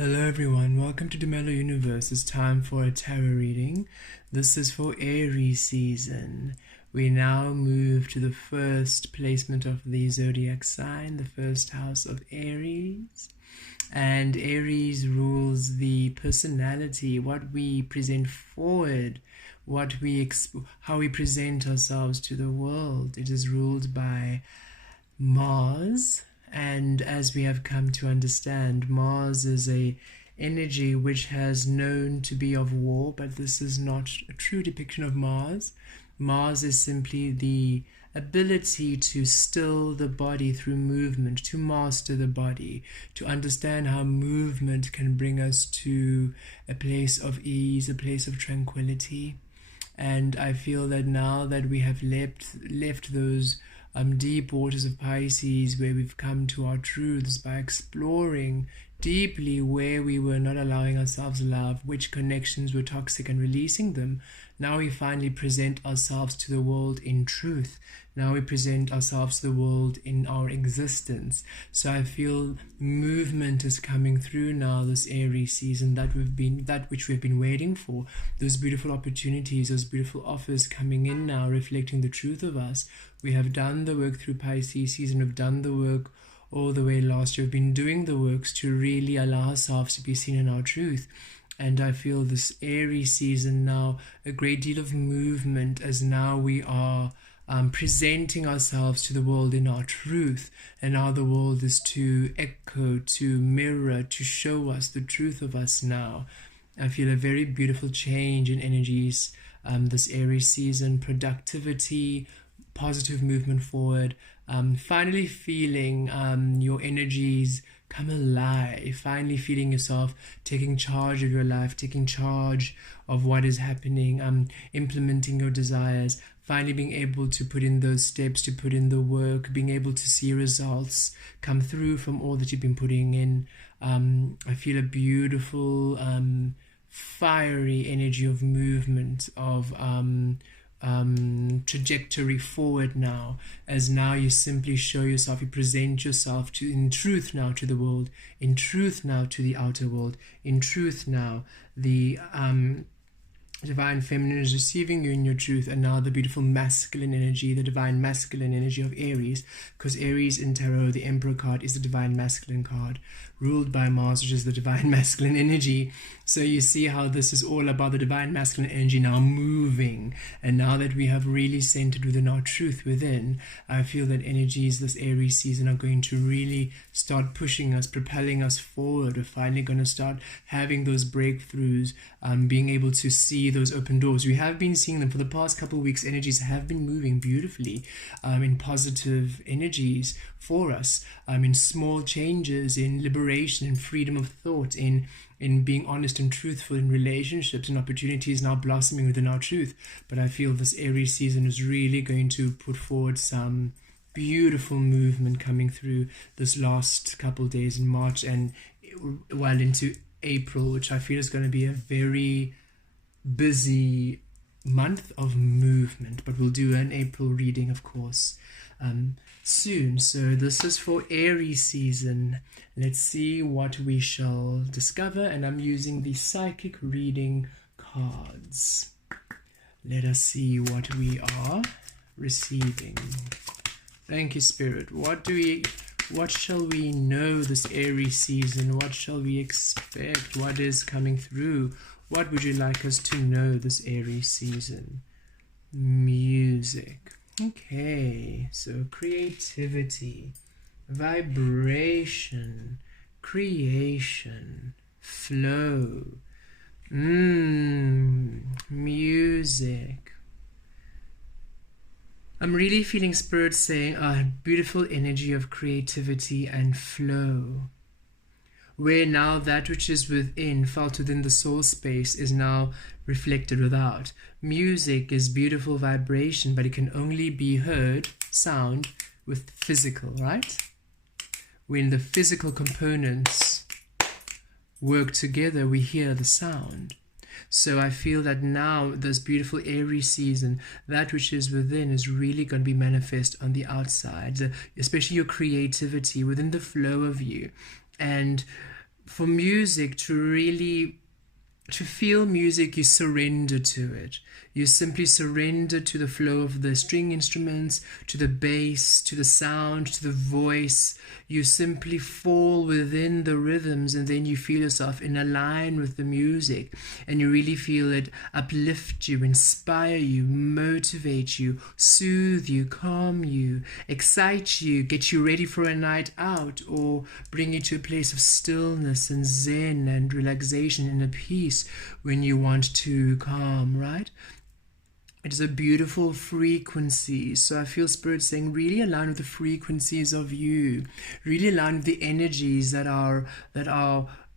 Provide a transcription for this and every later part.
Hello everyone, welcome to the Mellow Universe. It's time for a tarot reading. This is for Aries season. We now move to the first placement of the zodiac sign, the first house of Aries. And Aries rules the personality, what we present forward, how we present ourselves to the world. It is ruled by Mars. And as we have come to understand, Mars is a energy which has known to be of war, but this is not a true depiction of Mars. Mars is simply the ability to still the body through movement, to master the body, to understand how movement can bring us to a place of ease, a place of tranquility. And I feel that now that we have left those deep waters of Pisces, where we've come to our truths by exploring deeply where we were not allowing ourselves love, which connections were toxic and releasing them. Now we finally present ourselves to the world in truth. Now we present ourselves to the world in our existence. So I feel movement is coming through now, this Aries season, that which we've been waiting for. Those beautiful opportunities, those beautiful offers coming in now, reflecting the truth of us. We have done the work through Pisces season. We've done the work all the way last year. We've been doing the works to really allow ourselves to be seen in our truth. And I feel this Aries season now, a great deal of movement, as now we are presenting ourselves to the world in our truth. And now the world is to echo, to mirror, to show us the truth of us now. I feel a very beautiful change in energies this Aries season. Productivity, positive movement forward, finally feeling your energies come alive, finally feeling yourself taking charge of your life, taking charge of what is happening, implementing your desires, finally being able to put in those steps, to put in the work, being able to see results come through from all that you've been putting in. I feel a beautiful fiery energy of movement, of trajectory forward now, as now you simply show yourself, you present yourself in truth now to the world, in truth now to the outer world, in truth now the divine feminine is receiving you in your truth, and now the beautiful masculine energy, the divine masculine energy of Aries, because Aries in tarot, the Emperor card, is the divine masculine card, ruled by Mars, which is the divine masculine energy. So you see how this is all about the divine masculine energy now moving. And now that we have really centered within our truth within, I feel that energies this Aries season are going to really start pushing us, propelling us forward. We're finally going to start having those breakthroughs, being able to see those open doors. We have been seeing them for the past couple of weeks. Energies have been moving beautifully in positive energies for us, in small changes, in liberation, in freedom of thought, in being honest and truthful in relationships, and opportunities now blossoming within our truth. But I feel this Aries season is really going to put forward some beautiful movement coming through this last couple of days in March and well into April, which I feel is going to be a very busy month of movement. But we'll do an April reading, of course, soon. So this is for Aries season. Let's see what we shall discover, and I'm using the psychic reading cards. Let us see what we are receiving. Thank you, Spirit. What shall we know this Aries season? What shall we expect? What is coming through? What would you like us to know this Aries season? Music. Okay, so creativity, vibration, creation, flow, music. I'm really feeling Spirit saying a beautiful energy of creativity and flow, where now that which is within, felt within the soul space, is now reflected without. Music is beautiful vibration, but it can only be heard, sound, with physical, right? When the physical components work together, we hear the sound. So I feel that now, this beautiful Aries season, that which is within is really going to be manifest on the outside, especially your creativity within the flow of you. And for music to feel music, you surrender to it. You simply surrender to the flow of the string instruments, to the bass, to the sound, to the voice. You simply fall within the rhythms, and then you feel yourself in a line with the music, and you really feel it uplift you, inspire you, motivate you, soothe you, calm you, excite you, get you ready for a night out, or bring you to a place of stillness and zen and relaxation and a peace when you want to calm, right? It is a beautiful frequency. So I feel Spirit saying, really align with the frequencies of you. Really align with the energies that are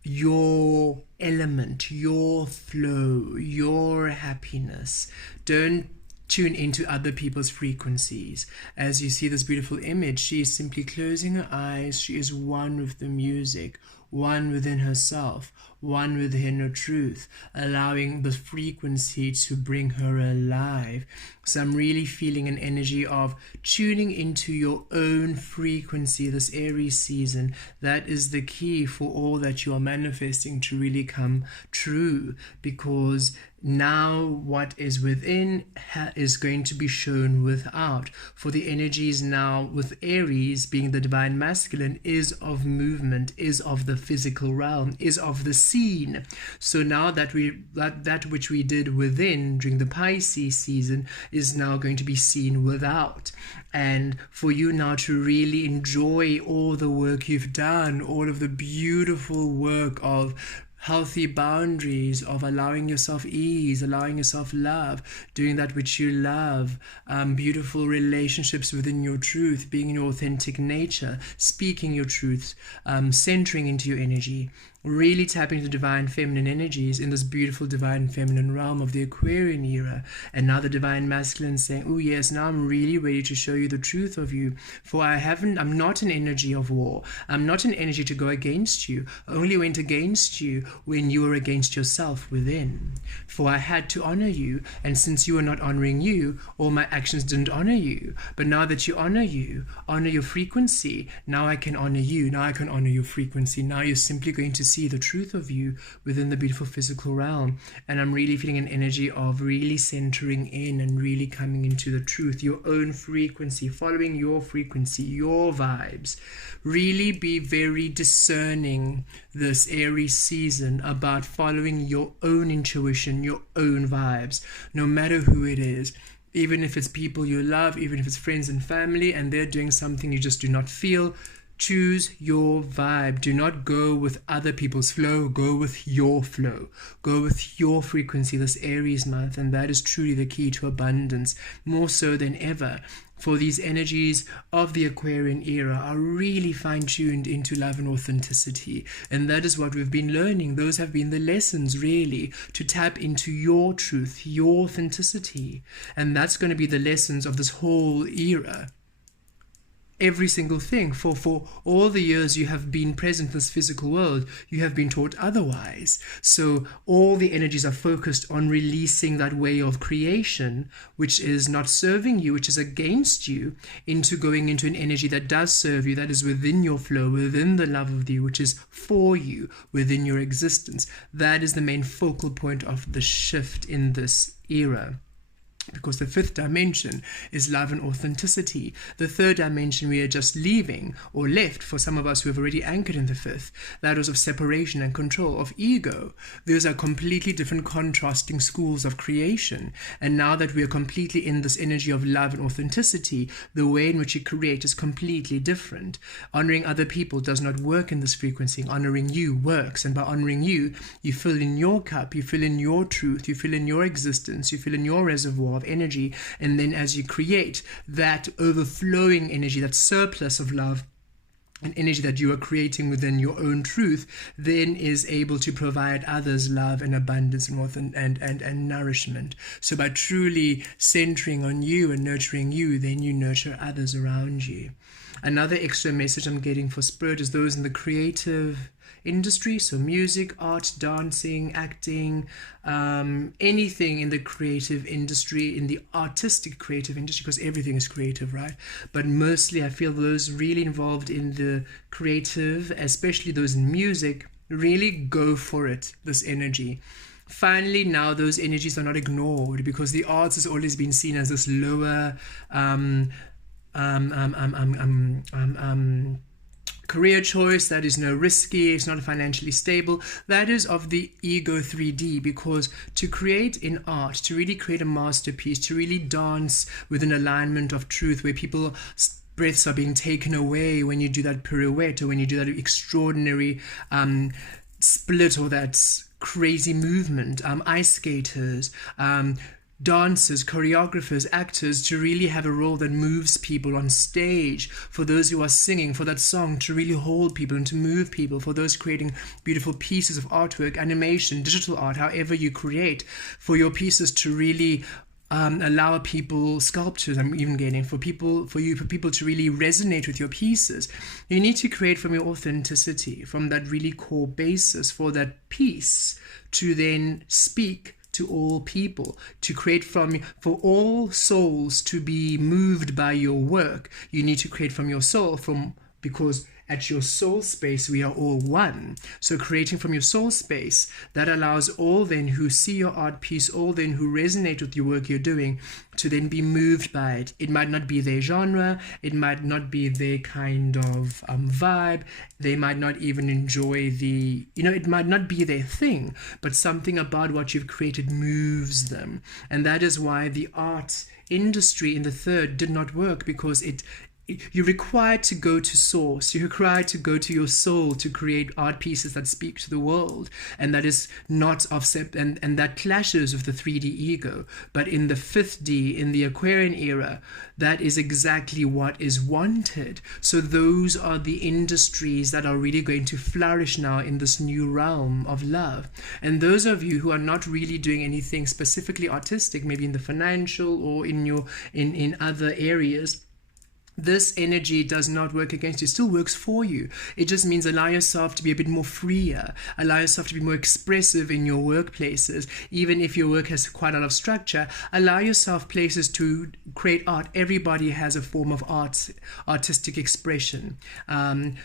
your element, your flow, your happiness. Don't tune into other people's frequencies. As you see this beautiful image, she is simply closing her eyes. She is one with the music, one within herself, one within her truth, allowing the frequency to bring her alive. So I'm really feeling an energy of tuning into your own frequency this Aries season. That is the key for all that you are manifesting to really come true, because now what is within is going to be shown without. For the energies now with Aries being the divine masculine is of movement, is of the physical realm, is of the seen. So now that that which we did within during the Pisces season is now going to be seen without. And for you now to really enjoy all the work you've done, all of the beautiful work of healthy boundaries, of allowing yourself ease, allowing yourself love, doing that which you love, beautiful relationships within your truth, being in your authentic nature, speaking your truths, centering into your energy, really tapping into divine feminine energies in this beautiful divine feminine realm of the Aquarian era. And now the divine masculine saying, oh yes, now I'm really ready to show you the truth of you. For I'm not an energy of war. I'm not an energy to go against you. I only went against you when you were against yourself within. For I had to honor you, and since you were not honoring you, all my actions didn't honor you. But now that you, honor your frequency, now I can honor you. Now I can honor your frequency. Now you're simply going to see the truth of you within the beautiful physical realm. And I'm really feeling an energy of really centering in and really coming into the truth, your own frequency, following your frequency, your vibes. Really be very discerning this Aries season about following your own intuition, your own vibes, no matter who it is. Even if it's people you love, even if it's friends and family, and they're doing something you just do not feel, choose your vibe. Do not go with other people's flow. Go with your flow. Go with your frequency this Aries month, and that is truly the key to abundance, more so than ever. For these energies of the Aquarian era are really fine-tuned into love and authenticity. And that is what we've been learning. Those have been the lessons, really, to tap into your truth, your authenticity. And that's going to be the lessons of this whole era. Every single thing. For all the years you have been present in this physical world, you have been taught otherwise. So all the energies are focused on releasing that way of creation, which is not serving you, which is against you, into going into an energy that does serve you, that is within your flow, within the love of you, which is for you, within your existence. That is the main focal point of the shift in this era. Because the fifth dimension is love and authenticity. The third dimension we are just leaving, or left for some of us who have already anchored in the fifth. That was of separation and control, of ego. Those are completely different contrasting schools of creation. And now that we are completely in this energy of love and authenticity, the way in which you create is completely different. Honoring other people does not work in this frequency. Honoring you works. And by honoring you, you fill in your cup, you fill in your truth, you fill in your existence, you fill in your reservoir of energy, and then as you create that overflowing energy, that surplus of love and energy that you are creating within your own truth, then is able to provide others love and abundance and nourishment. So by truly centering on you and nurturing you, then you nurture others around you. Another extra message I'm getting for Spirit is those in the creative industry, so music, art, dancing, acting, anything in the creative industry, in the artistic creative industry, because everything is creative, right? But mostly I feel those really involved in the creative, especially those in music, Really go for it, this energy. Finally, now those energies are not ignored, because the arts has always been seen as this lower career choice that is no risky, it's not financially stable. That is of the ego 3D, because to create in art, to really create a masterpiece, to really dance with an alignment of truth where people breaths are being taken away when you do that pirouette, or when you do that extraordinary split, or that crazy movement, ice skaters, dancers, choreographers, actors, to really have a role that moves people on stage, for those who are singing, for that song to really hold people and to move people, for those creating beautiful pieces of artwork, animation, digital art, however you create, for your pieces to really allow people, sculptures, I'm even getting, for people to really resonate with your pieces. You need to create from your authenticity, from that really core basis, for that piece to then speak to all people, to create for all souls to be moved by your work. You need to create from your soul, because at your soul space we are all one. So creating from your soul space, that allows all then who see your art piece, all then who resonate with your work you're doing, to then be moved by it. It might not be their genre, it might not be their kind of vibe, they might not even enjoy it might not be their thing, but something about what you've created moves them. And that is why the art industry in the third did not work, because you're required to go to source, you're required to go to your soul to create art pieces that speak to the world, and that is not offset, and that clashes with the 3D ego. But in the 5th D, in the Aquarian era, that is exactly what is wanted. So those are the industries that are really going to flourish now in this new realm of love. And those of you who are not really doing anything specifically artistic, maybe in the financial or in other areas, this energy does not work against you, it still works for you. It just means allow yourself to be a bit more freer, allow yourself to be more expressive in your workplaces. Even if your work has quite a lot of structure, allow yourself places to create art. Everybody has a form of artistic expression.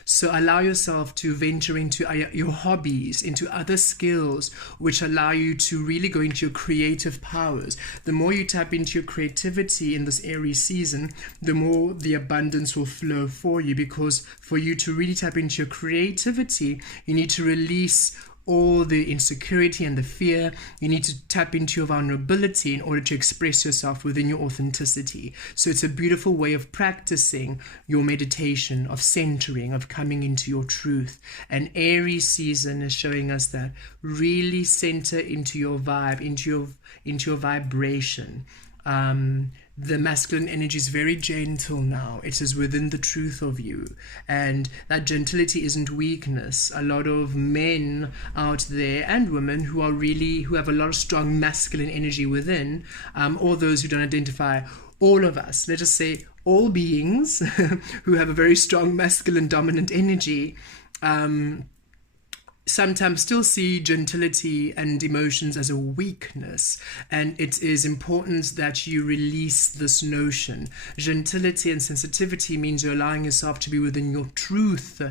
So allow yourself to venture into your hobbies, into other skills which allow you to really go into your creative powers. The more you tap into your creativity in this Aries season, the more the abundance will flow for you, because for you to really tap into your creativity, you need to release all the insecurity and the fear. You need to tap into your vulnerability in order to express yourself within your authenticity. So it's a beautiful way of practicing your meditation, of centering, of coming into your truth. And Aries season is showing us that. Really center into your vibe, into your vibration. The masculine energy is very gentle now. It is within the truth of you, and that gentility isn't weakness. A lot of men out there, and women, who have a lot of strong masculine energy within, or those who don't identify, all of us, let us say all beings who have a very strong masculine dominant energy, sometimes still see gentility and emotions as a weakness, and it is important that you release this notion. Gentility and sensitivity means you're allowing yourself to be within your truth.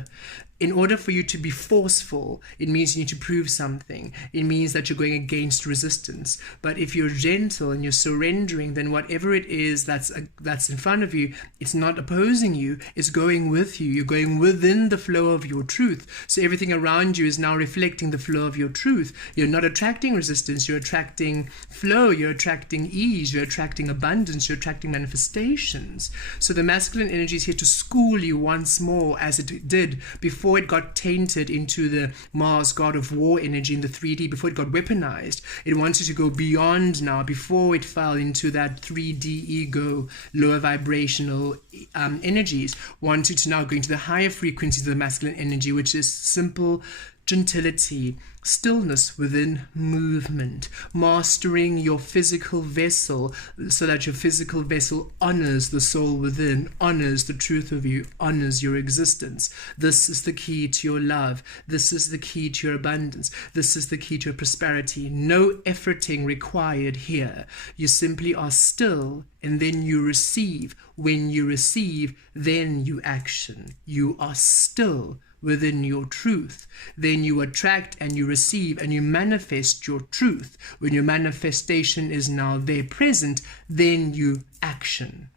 In order for you to be forceful, it means you need to prove something. It means that you're going against resistance. But if you're gentle and you're surrendering, then whatever it is that's in front of you, it's not opposing you, it's going with you. You're going within the flow of your truth. So everything around you is now reflecting the flow of your truth. You're not attracting resistance, you're attracting flow, you're attracting ease, you're attracting abundance, you're attracting manifestations. So the masculine energy is here to school you once more, as it did before it got tainted into the Mars, god of war energy in the 3D, before it got weaponized. It wanted to go beyond now, before it fell into that 3D ego, lower vibrational energies, wanted to now go into the higher frequencies of the masculine energy, which is simple gentility, Stillness within movement, mastering your physical vessel so that your physical vessel honors the soul within, honors the truth of you, honors your existence. This is the key to your love. This is the key to your abundance. This is the key to your prosperity. No efforting required here. You simply are still, and then you receive. When you receive, then you action. You are still within your truth. Then you attract and you receive and you manifest your truth. When your manifestation is now there present, then you action.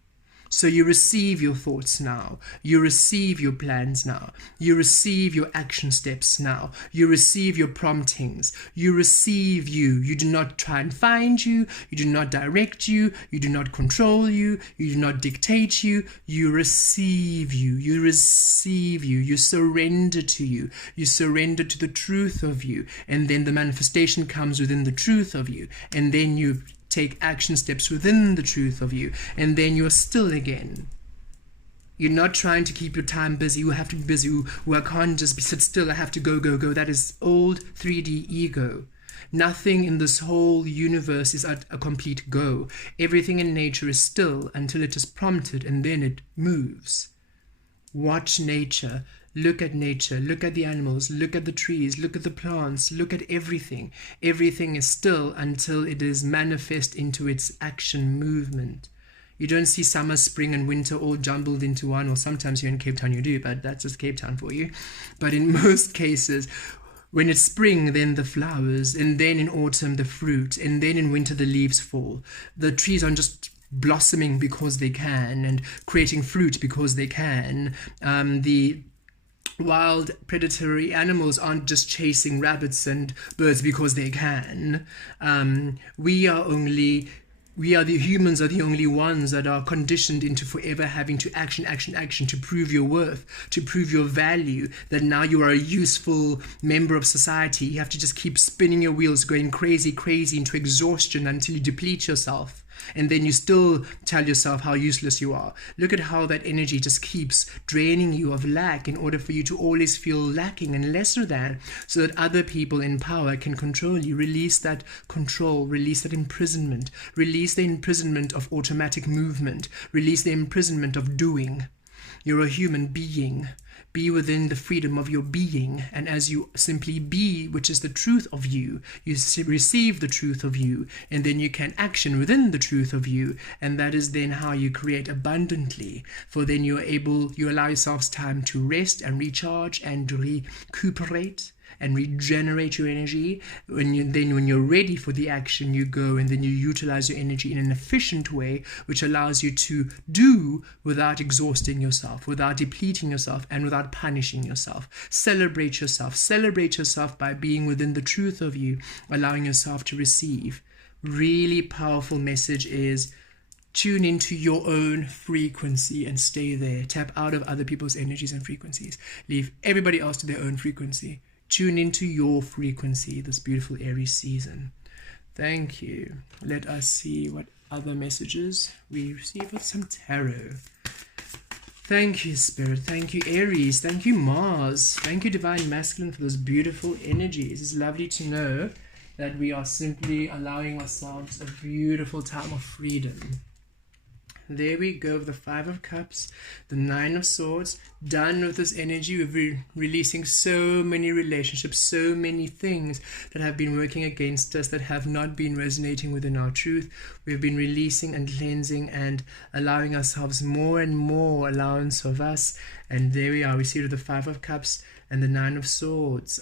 So you receive your thoughts now. You receive your plans now. You receive your action steps now. You receive your promptings. You receive you. You do not try and find you. You do not direct you. You do not control you. You do not dictate you. You receive you. You receive you. You surrender to you. You surrender to the truth of you. And then the manifestation comes within the truth of you. And then you take action steps within the truth of you, and then you're still again. You're not trying to keep your time busy. You have to be busy. I can't just sit still. I have to go, go, go. That is old 3D ego. Nothing in this whole universe is at a complete go. Everything in nature is still until it is prompted, and then it moves. Watch nature. Look at nature, look at the animals, look at the trees, look at the plants, look at everything. Everything is still until it is manifest into its action movement. You don't see summer, spring and winter all jumbled into one, or sometimes here in Cape Town you do, but that's just Cape Town for you. But in most cases, when it's spring, then the flowers, and then in autumn the fruit, and then in winter the leaves fall. The trees aren't just blossoming because they can, and creating fruit because they can. The wild predatory animals aren't just chasing rabbits and birds because they can. The humans are the only ones that are conditioned into forever having to action to prove your worth, to prove your value, that now you are a useful member of society. You have to just keep spinning your wheels, going crazy into exhaustion until you deplete yourself. And then you still tell yourself how useless you are. Look at how that energy just keeps draining you of lack in order for you to always feel lacking and lesser than, so that other people in power can control you. Release that control, release that imprisonment, release the imprisonment of automatic movement, release the imprisonment of doing. You're a human being. Be within the freedom of your being, and as you simply be, which is the truth of you, you receive the truth of you, and then you can action within the truth of you, and that is then how you create abundantly. For then you allow yourselves time to rest and recharge and recuperate and regenerate your energy. When you're ready for the action, you go and then you utilize your energy in an efficient way, which allows you to do without exhausting yourself, without depleting yourself, and without punishing yourself. Celebrate yourself by being within the truth of you, allowing yourself to receive. Really powerful message is tune into your own frequency and stay there. Tap out of other people's energies and frequencies. Leave everybody else to their own frequency. Tune into your frequency this beautiful Aries season. Thank you. Let us see what other messages we receive with some tarot. Thank you, Spirit. Thank you, Aries. Thank you, Mars. Thank you, Divine Masculine, for those beautiful energies. It's lovely to know that we are simply allowing ourselves a beautiful time of freedom. There we go, the 5 of Cups, the 9 of Swords. Done with this energy. We're releasing so many relationships, so many things that have been working against us, that have not been resonating within our truth. We've been releasing and cleansing and allowing ourselves more and more allowance of us. And there we are. We see the 5 of Cups and the 9 of Swords.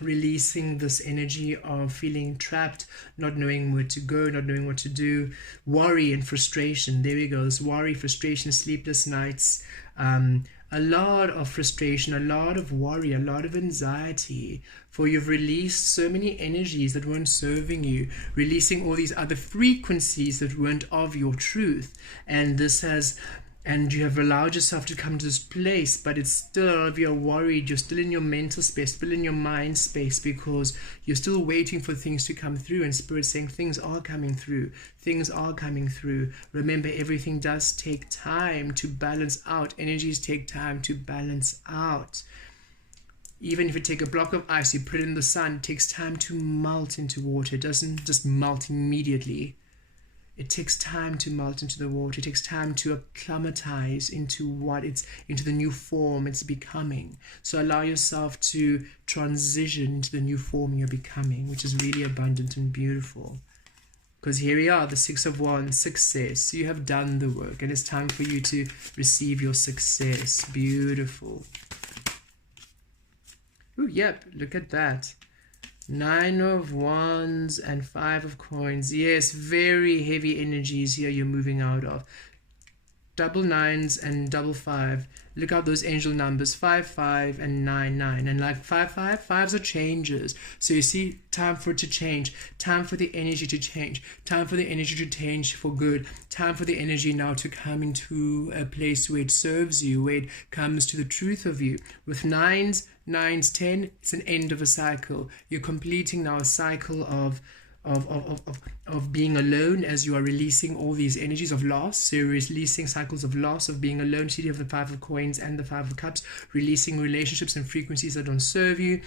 Releasing this energy of feeling trapped, not knowing where to go, not knowing what to do, worry and frustration. There we go, this worry, frustration, sleepless nights, a lot of frustration, a lot of worry, a lot of anxiety, for you've released so many energies that weren't serving you, releasing all these other frequencies that weren't of your truth, and you have allowed yourself to come to this place, but it's still, you're worried, you're still in your mental space, still in your mind space, because you're still waiting for things to come through, and Spirit's saying things are coming through. Remember, everything does take time to balance out. Energies take time to balance out. Even if you take a block of ice, you put it in the sun, it takes time to melt into water. It doesn't just melt immediately. It takes time to melt into the water. It takes time to acclimatize into into the new form it's becoming. So allow yourself to transition into the new form you're becoming, which is really abundant and beautiful. Because here we are, the Six of Wands, success. You have done the work, and it's time for you to receive your success. Beautiful. Oh, yep, look at that. Nine of Wands and Five of Coins. Yes, very heavy energies here you're moving out of. Double nines and double five. Look out those angel numbers, 5, 5, and 9, 9. And like 5, 5, fives are changes. So you see, time for it to change. Time for the energy to change. Time for the energy to change for good. Time for the energy now to come into a place where it serves you, where it comes to the truth of you. With nines, 10, it's an end of a cycle. You're completing now a cycle of being alone as you are releasing all these energies of loss. So you're releasing cycles of loss, of being alone. See, you have the Five of Coins and the Five of Cups, releasing relationships and frequencies that don't serve you.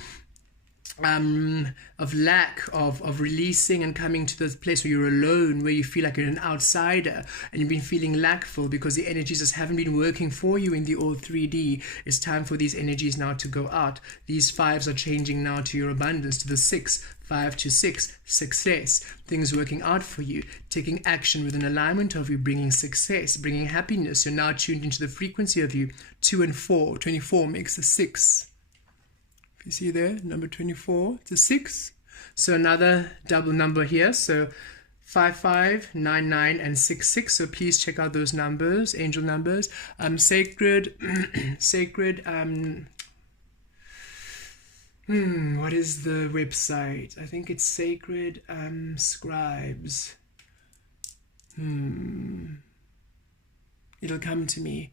Of lack of releasing and coming to the place where you're alone, where you feel like you're an outsider and you've been feeling lackful because the energies just haven't been working for you in the old 3D. It's time for these energies now to go out. These fives are changing now to your abundance, to the 6, 5 to 6, success, things working out for you, taking action with an alignment of you, bringing success, bringing happiness. You're now tuned into the frequency of you. 2 and 4, 24 makes a 6. You see there, number 24, it's a 6. So another double number here. So 5, 5, 9, 9, and 6, 6. So please check out those numbers, angel numbers. Sacred, what is the website? I think it's Sacred Scribes. It'll come to me.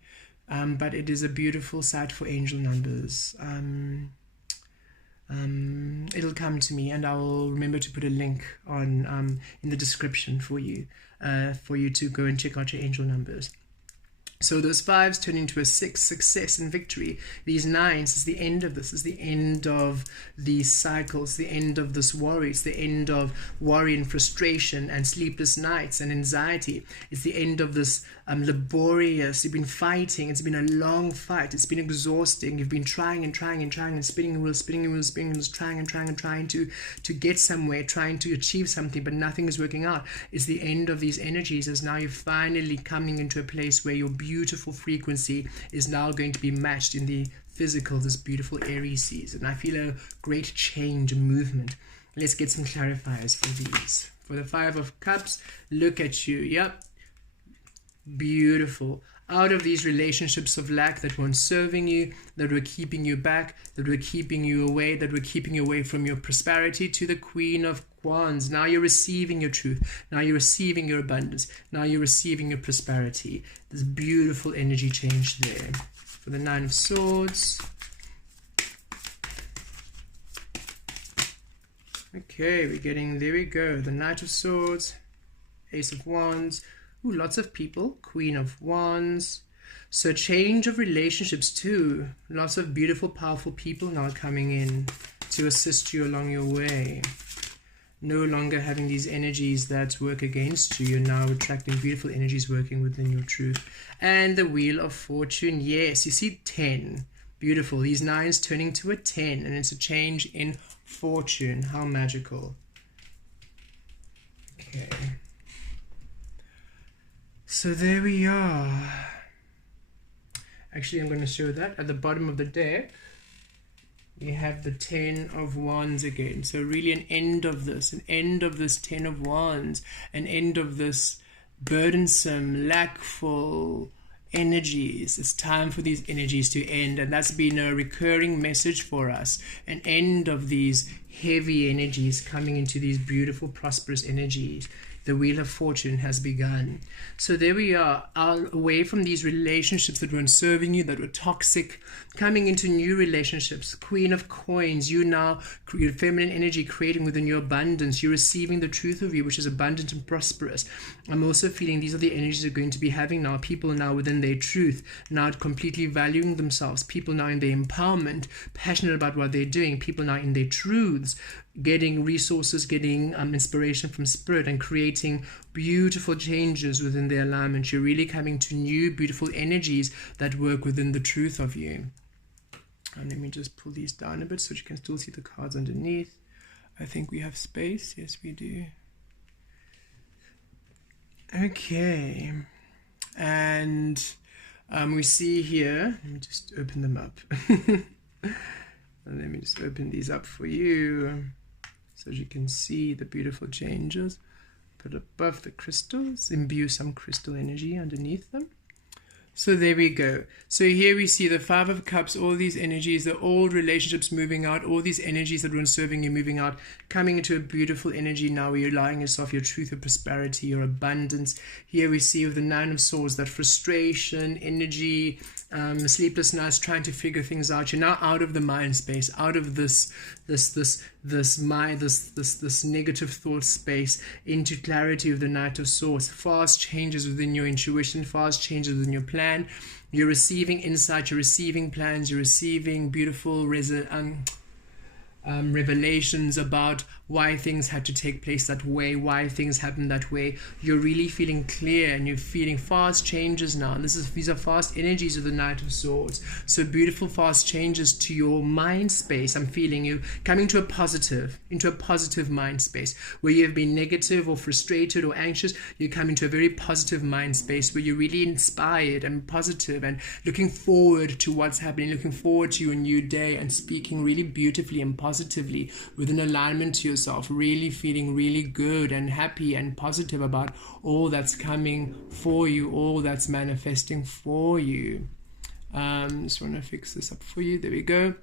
But it is a beautiful site for angel numbers. It'll come to me, and I will remember to put a link on in the description for you to go and check out your angel numbers. So those fives turn into a 6, success and victory. These nines is the end of this, is the end of these cycles, the end of this worry. It's the end of worry and frustration and sleepless nights and anxiety. It's the end of this laborious, you've been fighting, it's been a long fight, it's been exhausting, you've been trying and spinning wheels, trying to get somewhere, trying to achieve something, but nothing is working out. It's the end of these energies, as now you're finally coming into a place where your beautiful frequency is now going to be matched in the physical, this beautiful Aries season. I feel a great change, movement. Let's get some clarifiers for these. For the Five of Cups, look at you. Yep, beautiful. Out of these relationships of lack that weren't serving you, that were keeping you back, that were keeping you away, that were keeping you away from your prosperity, to the Queen of Wands. Now you're receiving your truth. Now you're receiving your abundance. Now you're receiving your prosperity. This beautiful energy change there. For the Nine of Swords. Okay, we're getting, there we go. The Knight of Swords, Ace of Wands. Ooh, lots of people. Queen of Wands. So change of relationships too. Lots of beautiful, powerful people now coming in to assist you along your way. No longer having these energies that work against you. You're now attracting beautiful energies working within your truth. And the Wheel of Fortune. Yes, you see 10. Beautiful. These nines turning to a 10. And it's a change in fortune. How magical. Okay. So there we are. Actually, I'm going to show that at the bottom of the deck. You have the 10 of Wands again. So really an end of this 10 of Wands, an end of this burdensome, lackful energies. It's time for these energies to end, and that's been a recurring message for us. An end of these heavy energies coming into these beautiful, prosperous energies. The Wheel of Fortune has begun. So there we are, away from these relationships that weren't serving you, that were toxic, coming into new relationships. Queen of Coins, you now, your feminine energy creating within your abundance. You're receiving the truth of you, which is abundant and prosperous. I'm also feeling these are the energies you're going to be having now. People now within their truth, now completely valuing themselves. People now in their empowerment, passionate about what they're doing. People now in their truths, getting resources, getting inspiration from spirit, and creating beautiful changes within their alignment. You're really coming to new beautiful energies that work within the truth of you. And let me just pull these down a bit so you can still see the cards underneath. I think we have space. Yes, we do. Okay. And we see here, let me just open them up. And let me just open these up for you so you can see the beautiful changes. Put above the crystals, imbue some crystal energy underneath them. So there we go. So here we see the Five of Cups, all these energies, the old relationships moving out, all these energies that weren't serving you moving out, coming into a beautiful energy now where you're allowing yourself your truth, your prosperity, your abundance. Here we see with the Nine of Swords, that frustration, energy, sleepless nights, trying to figure things out. You're now out of the mind space, out of this negative thought space, into clarity of the Knight of Swords. Fast changes within your intuition, fast changes within your plan. You're receiving insight, you're receiving plans, you're receiving beautiful revelations about why things had to take place that way, why things happened that way. You're really feeling clear and you're feeling fast changes now. And these are fast energies of the Knight of Swords. So beautiful fast changes to your mind space. I'm feeling you coming to into a positive mind space. Where you have been negative or frustrated or anxious, you come into a very positive mind space where you're really inspired and positive and looking forward to what's happening, looking forward to your new day, and speaking really beautifully and positively within alignment to yourself, really feeling really good and happy and positive about all that's coming for you, all that's manifesting for you. Just want to fix this up for you. There we go.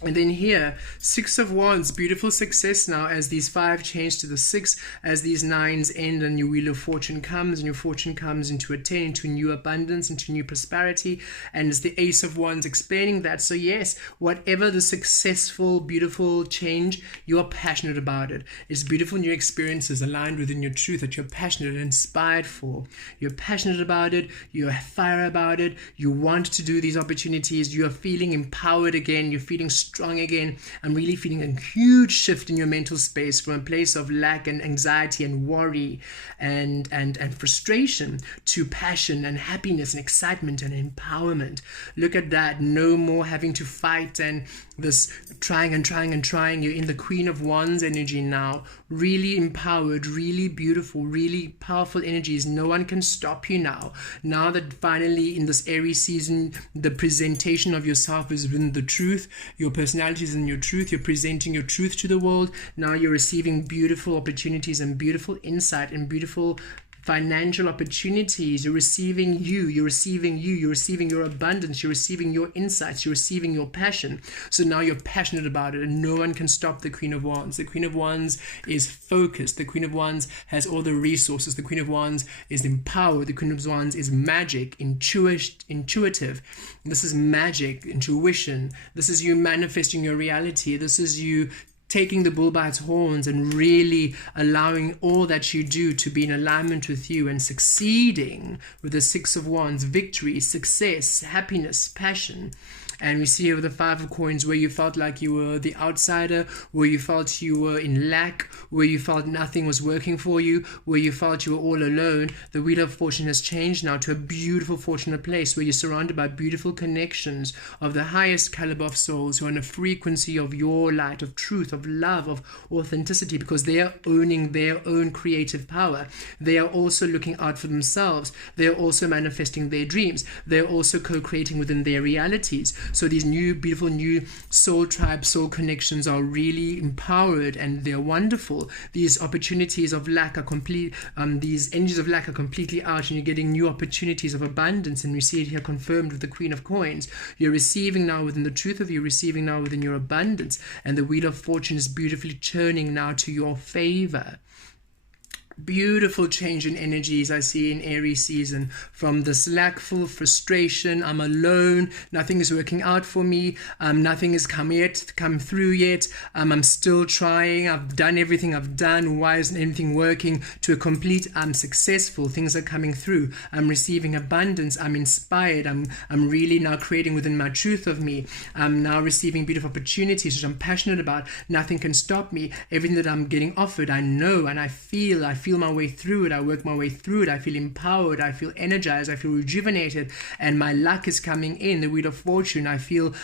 And then here, Six of Wands, beautiful success now as these 5 change to the 6, as these 9s end and your Wheel of Fortune comes, and your fortune comes into a 10, into new abundance, into new prosperity, and it's the Ace of Wands explaining that. So yes, whatever the successful, beautiful change, you are passionate about it. It's beautiful new experiences aligned within your truth that you're passionate and inspired for. You're passionate about it, you're fire about it, you want to do these opportunities, you are feeling empowered again, you're feeling strong again. I'm really feeling a huge shift in your mental space from a place of lack and anxiety and worry and frustration to passion and happiness and excitement and empowerment. Look at that. No more having to fight and this trying. You're in the Queen of Wands energy now. Really empowered, really beautiful, really powerful energies. No one can stop you now. Now that finally in this Aries season, the presentation of yourself is within the truth. Your personality is in your truth. You're presenting your truth to the world. Now you're receiving beautiful opportunities and beautiful insight and beautiful financial opportunities. You're receiving you're receiving your abundance, you're receiving your insights, you're receiving your passion. So now you're passionate about it, and no one can stop the Queen of Wands. The Queen of Wands is focused. The Queen of Wands has all the resources. The Queen of Wands is empowered. The Queen of Wands is magic, intuitive. This is magic, intuition. This is you manifesting your reality. This is you taking the bull by its horns and really allowing all that you do to be in alignment with you and succeeding with the Six of Wands, victory, success, happiness, passion. And we see here with the Five of Coins where you felt like you were the outsider, where you felt you were in lack, where you felt nothing was working for you, where you felt you were all alone. The Wheel of Fortune has changed now to a beautiful fortunate place where you're surrounded by beautiful connections of the highest caliber of souls who are on a frequency of your light, of truth, of love, of authenticity, because they are owning their own creative power. They are also looking out for themselves. They are also manifesting their dreams. They are also co-creating within their realities. So these new, beautiful, new soul tribes, soul connections are really empowered and they're wonderful. These opportunities of lack are complete, these energies of lack are completely out, and you're getting new opportunities of abundance. And we see it here confirmed with the Queen of Coins. You're receiving now within the truth of you, receiving now within your abundance. And the Wheel of Fortune is beautifully churning now to your favor. Beautiful change in energies I see in Aries season. From this lackful frustration, I'm alone, nothing is working out for me, nothing has come through yet, I'm still trying, I've done everything I've done, why isn't anything working, to a complete I'm successful, things are coming through, I'm receiving abundance, I'm inspired, I'm really now creating within my truth of me, I'm now receiving beautiful opportunities which I'm passionate about, nothing can stop me, everything that I'm getting offered, I know and I feel my way through it, I work my way through it, I feel empowered, I feel energized, I feel rejuvenated, and my luck is coming in, the wheel of fortune, I feel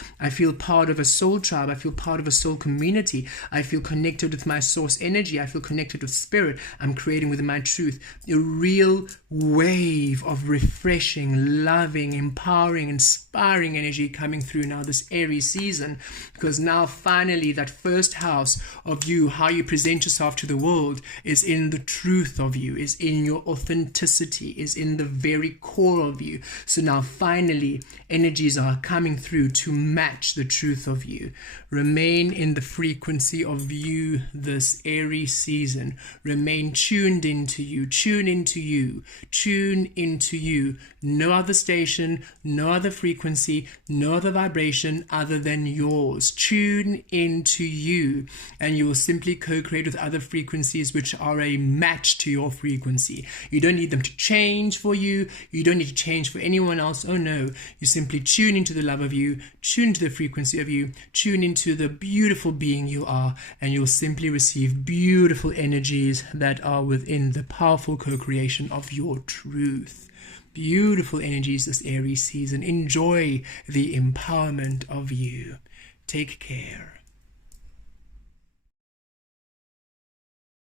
part of a soul tribe, I feel part of a soul community, I feel connected with my source energy, I feel connected with spirit, I'm creating within my truth a real wave of refreshing, loving, empowering, inspiring energy coming through now this Aries season, because now finally that first house of you, how you present yourself to the world, is in the truth of you, is in your authenticity, is in the very core of you. So now finally energies are coming through to match the truth of you. Remain in the frequency of you this Aries season. Remain tuned into you, tune into you, tune into you. No other station, no other frequency, no other vibration other than yours. Tune into you, and you will simply co-create with other frequencies which are a match to your frequency. You don't need them to change for you. You don't need to change for anyone else. Oh no, you simply tune into the love of you, tune into the frequency of you, tune into the beautiful being you are, and you'll simply receive beautiful energies that are within the powerful co-creation of your truth. Beautiful energies this Aries season. Enjoy the empowerment of you. Take care.